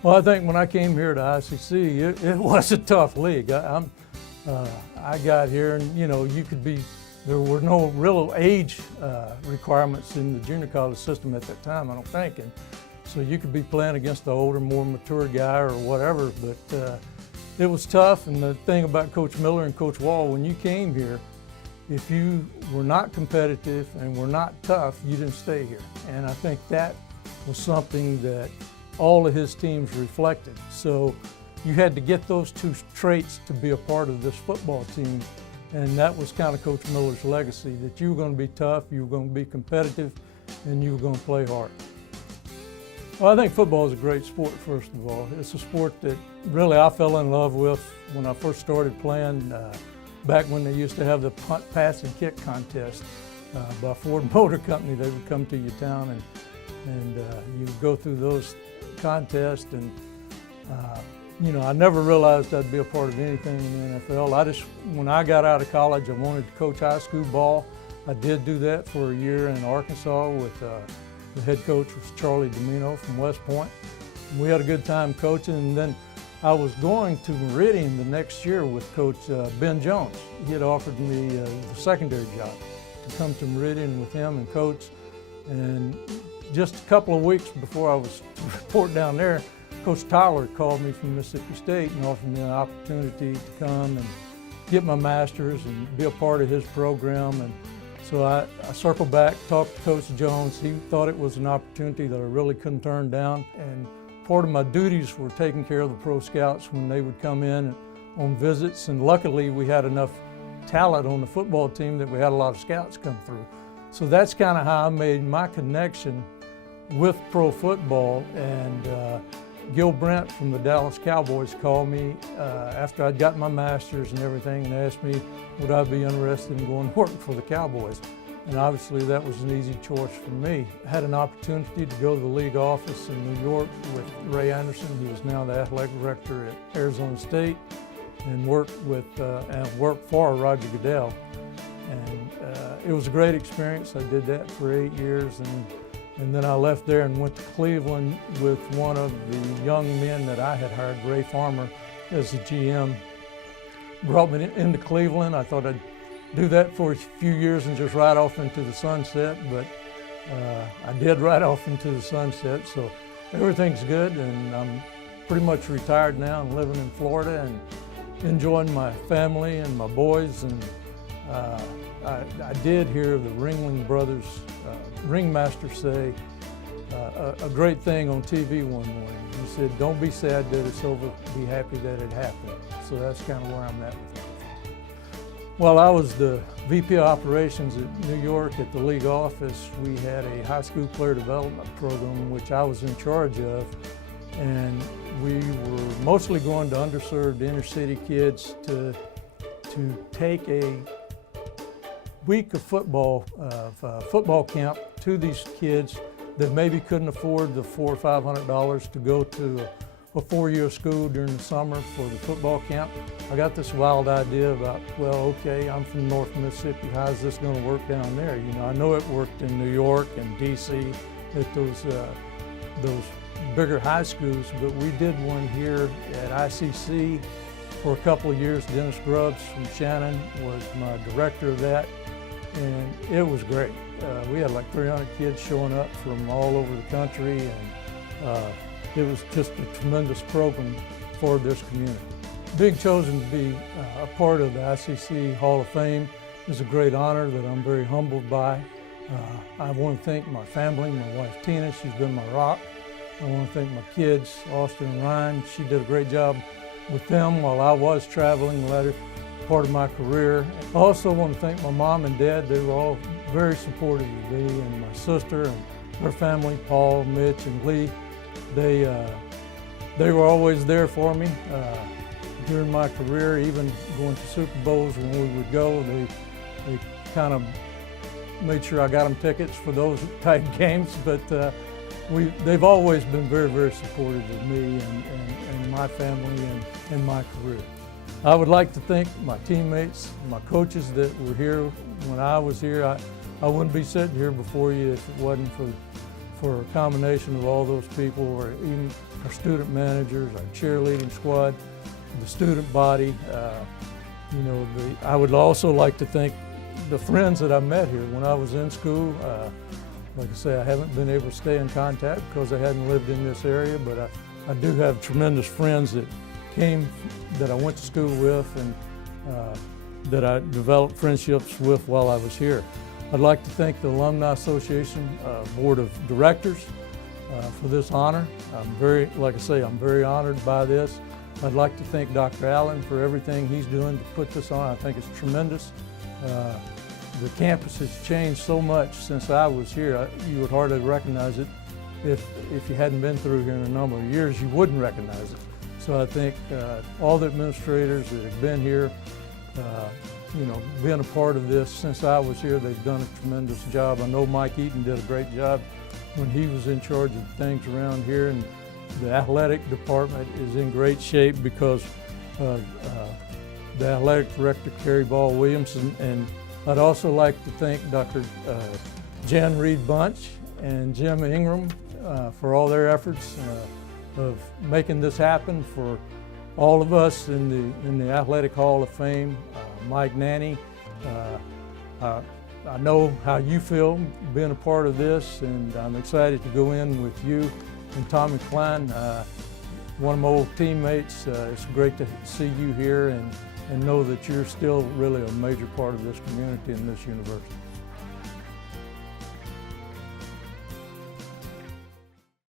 Well, I think when I came here to ICC, it was a tough league. I got here, and there were no real age requirements in the junior college system at that time, I don't think. And so you could be playing against the older, more mature guy or whatever, but it was tough. And the thing about Coach Miller and Coach Wall, when you came here, if you were not competitive and were not tough, you didn't stay here. And I think that was something that all of his teams reflected. So you had to get those two traits to be a part of this football team. And that was kind of Coach Miller's legacy, that you were going to be tough, you were going to be competitive, and you were going to play hard. Well, I think football is a great sport, first of all. It's a sport that really I fell in love with when I first started playing, back when they used to have the punt, pass, and kick contest by Ford Motor Company. They would come to your town and you would go through those contests. And I never realized I'd be a part of anything in the NFL. When I got out of college, I wanted to coach high school ball. I did do that for a year in Arkansas with the head coach was Charlie Domino from West Point. We had a good time coaching, and then I was going to Meridian the next year with Coach Ben Jones. He had offered me the secondary job to come to Meridian with him and coach. And just a couple of weeks before I was to report down there, Coach Tyler called me from Mississippi State and offered me an opportunity to come and get my master's and be a part of his program. And so I circled back, talked to Coach Jones. He thought it was an opportunity that I really couldn't turn down. And part of my duties were taking care of the pro scouts when they would come in on visits. And luckily we had enough talent on the football team that we had a lot of scouts come through. So that's kind of how I made my connection with pro football. And Gil Brandt from the Dallas Cowboys called me after I'd gotten my master's and everything and asked me would I be interested in going to work for the Cowboys. And obviously that was an easy choice for me. I had an opportunity to go to the league office in New York with Ray Anderson, who is now the athletic director at Arizona State, and work for Roger Goodell. And it was a great experience. I did that for 8 years, and then I left there and went to Cleveland with one of the young men that I had hired, Ray Farmer, as the GM. Brought me into Cleveland. I thought I'd do that for a few years and just ride off into the sunset, but I did ride off into the sunset, so everything's good, and I'm pretty much retired now and living in Florida and enjoying my family and my boys. And I did hear the Ringling Brothers ringmaster say a great thing on TV one morning. He said, "Don't be sad that it's over, be happy that it happened." So that's kind of where I'm at with it. While I was the VP of Operations at New York at the league office, we had a high school player development program which I was in charge of, and we were mostly going to underserved inner city kids to take a week of football camp to these kids that maybe couldn't afford the $400 or $500 to go to a 4-year school during the summer for the football camp. I got this wild idea about, well, okay, I'm from North Mississippi, how's this going to work down there? I know it worked in New York and DC at those bigger high schools, but we did one here at ICC for a couple of years. Dennis Grubbs from Shannon was my director of that, and it was great. We had like 300 kids showing up from all over the country, and it was just a tremendous program for this community. Being chosen to be a part of the ICC Hall of Fame is a great honor that I'm very humbled by. I want to thank my family, my wife Tina, she's been my rock. I want to thank my kids, Austin and Ryan. She did a great job with them while I was traveling the latter part of my career. I also want to thank my mom and dad. They were all very supportive of me, and my sister and her family, Paul, Mitch, and Lee. They were always there for me during my career, even going to Super Bowls when we would go. They kind of made sure I got them tickets for those type games, but they've always been very, very supportive of me and my family and my career. I would like to thank my teammates, my coaches that were here when I was here. I wouldn't be sitting here before you if it wasn't for a combination of all those people, or even our student managers, our cheerleading squad, the student body. I would also like to thank the friends that I met here when I was in school. Like I say, I haven't been able to stay in contact because I hadn't lived in this area, but I do have tremendous friends that I went to school with, and that I developed friendships with while I was here. I'd like to thank the Alumni Association Board of Directors for this honor. I'm very honored by this. I'd like to thank Dr. Allen for everything he's doing to put this on. I think it's tremendous. The campus has changed so much since I was here. You would hardly recognize it. If you hadn't been through here in a number of years, you wouldn't recognize it. So I think all the administrators that have been here, been a part of this since I was here, they've done a tremendous job. I know Mike Eaton did a great job when he was in charge of things around here, and the athletic department is in great shape because of the athletic director, Carrie Ball Williamson. And I'd also like to thank Dr. Jan Reed Bunch and Jim Ingram for all their efforts of making this happen for all of us in the Athletic Hall of Fame. Mike Nanny, I know how you feel being a part of this, and I'm excited to go in with you and Tommy Klein, one of my old teammates. It's great to see you here and know that you're still really a major part of this community and this university.